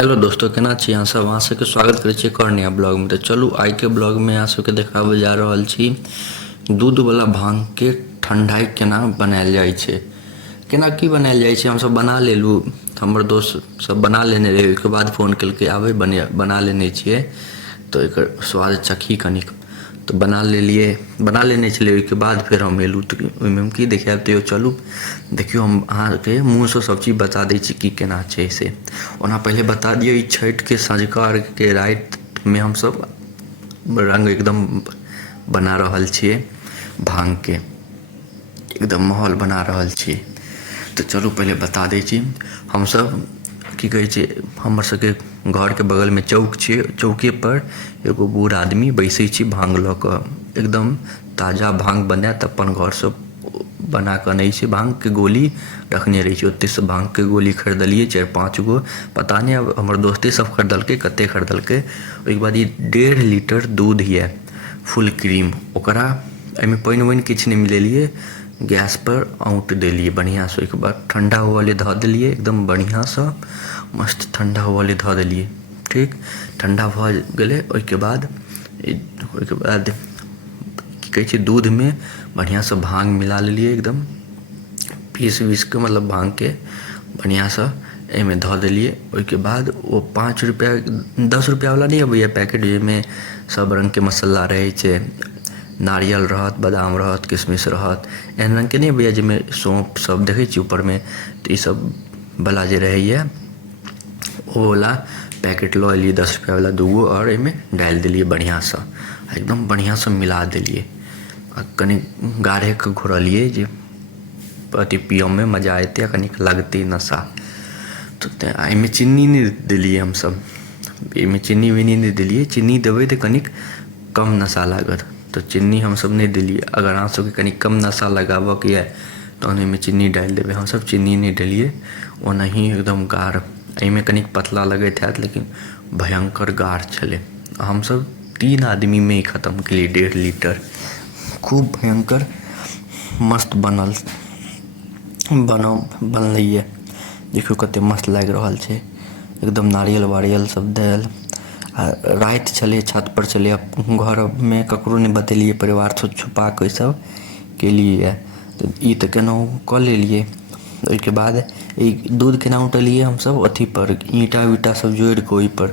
Hello दोस्तों, केना छी अहाँ सब। अहाँ सबके स्वागत करै छी एक और नया ब्लॉग में। तो चलू आइ के ब्लॉग में अहाँ सबके देखाबे जा रहल छी दूध वाला भांग के ठंडाई केना बनायल जाइ छै। केना की बनायल जाइ छै हम सब बना लेलू। हमर दोस्त सब बना लेने रहे, ओहिके बाद फोन केलकै आबै बना लेने छियै तो एकर स्वाद चखी कनिक। तो बना लेने छलिए। ओहिके बाद फिर हम एलू तो ओहिमे हम की देखायब, तैयो चलू देखियो हम अहाँके मुँहसँ सब चीज बता दै छी की केना छै से। ओना पहले बता दियो, ई छठ के सँझुका के रात में हम सब रंग एकदम बना रहल छियै भांग के, एकदम माहौल बना रहल छियै। तो चलू पहले बता दै छी। हम सब की कहै छै, हमर सबके घर के बगल में चौक छै, चौके पर एगो बूढ़ आदमी बैसै छी भांग लऽ कऽ। एकदम ताजा भांग बनायत, अपन घर से बना कऽ आनै छै। भांग के गोली रखने रही छै, ओते से भांग के गोली खरीदलिए 4-5 गो, पता नहीं अब हमर दोस्ते सब खरीदलकै, कते खरीदलकै। ओहिके बाद ई 1.5 लीटर दूध ये फुल क्रीम, ओकरा एहिमे पानि वानि किछु नहीं मिलेलिए, गैस पर औंट देलिए बढ़िया से। ओहिके बाद ठंडा हुआ ले धऽ देलिए, एकदम बढ़िया से मस्त ठंडा हुआ ले धऽ देलिए। ठीक ठंडा भऽ गेलै। ओहिके बाद की कहै छै, दूध में बढ़िया से भांग मिला लेलिए, एकदम पीस के मतलब भांग के बढ़िया से एहिमे धऽ देलिए। ओहिके बाद वो 5 रुपया 10 रुपया वाला नहीं अबैया पैकेट, जाहिमे सब रंग के मसाला रहै छै, नारियल रहत, बादाम रहत, किशमिश रहत, एहन रंग के नहीं अबैया जाहिमे सौंफ सब देखै छी ऊपर में। तो ई सब वाला जे रहैया ओ वाला पैकेट लऽ एलिए 10 रुपया वाला 2 गो, और एहिमे डालि देलिए बढ़िया से, एकदम बढ़िया से मिला देलिए। आ कनि गाढ़े के घोरलिए जे अथी पियो में मजा अयतै, कनिक लगतै नशा। तो एहिमे चीनी नहीं देलिए हम सब, एहिमे चीनी विनी नहीं देलिए। चीनी देबै तऽ कनिक कम नशा लागत, तो चीनी हम सब नहीं देलिए। अगर अहाँ सबके कनिक कम नशा लगाबऽके यऽ तहन एहिमे चीनी डालि देबै। हम सब चीनी नहीं देलिए, ओनाही एकदम गाढ़। एहिमे कनिक पतला लगैत हैत लेकिन भयंकर गाढ़ छलै। हम सब 3 आदमी में ही खत्म केलिए 1.5 लीटर। खूब भयंकर मस्त बनलैए। देखियो कते मस्त लागि रहल छै, एकदम नारियल वारियल सब देल। आ रात छलै, छत पर छलै, घर में ककरो नहीं बतेलिए, परिवार से छुपा के सब केलिए। तो ई तऽ केनाहू कऽ लेलिए। ओहिके बाद ई दूध केना उठेलिए हम सब अथी पर, ईंटा वीटा सब जोड़ि के ओहि पर।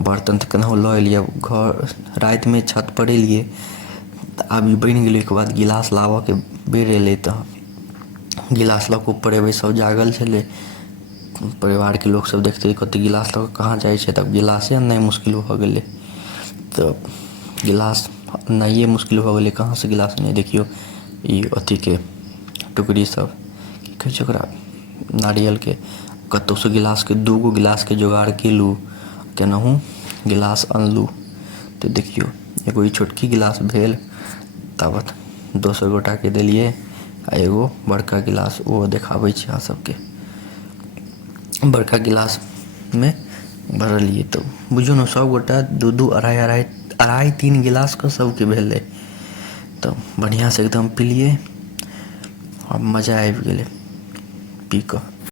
बर्तन तऽ केनाहू लऽ एलिए घर, रात में छत पर एलिए। आब ई बनि गेलै। ओहिके बाद गिलास लाबऽ के बेर एलै, तऽ गिलास लऽ कऽ ऊपर एबै, सब जागल छलै। परिवार के लोग सब देखते कते गिलास लऽ कऽ कहाँ जाइ छै, तब गिलासे आननाइ मुश्किल भऽ गेलै। तऽ गिलास आननाइए मुश्किल भऽ गेलै, कहाँ से गिलास आनिए। देखियो ई अथी के टुकड़ी सब, की कहै छै ओकरा, नारियल के। कतौ से गिलास के 2 गो गिलास के जोगाड़ केलू, केनाहू गिलास अनलू। तऽ देखियो एगो ई छोटकी गिलास भेल, ताबत दोसर गोटा के देलिए। आ एगो बड़का गिलास ओ देखाबै छी अहाँ सबके, बड़का गिलास में भरलिए। तो बुझियो ने सब गोटा 2-2 अढ़ाई-3 गिलास के सबके भेलै। तो बढ़िया से एकदम पिलिए, अब मजा आबि गेलै पी कऽ।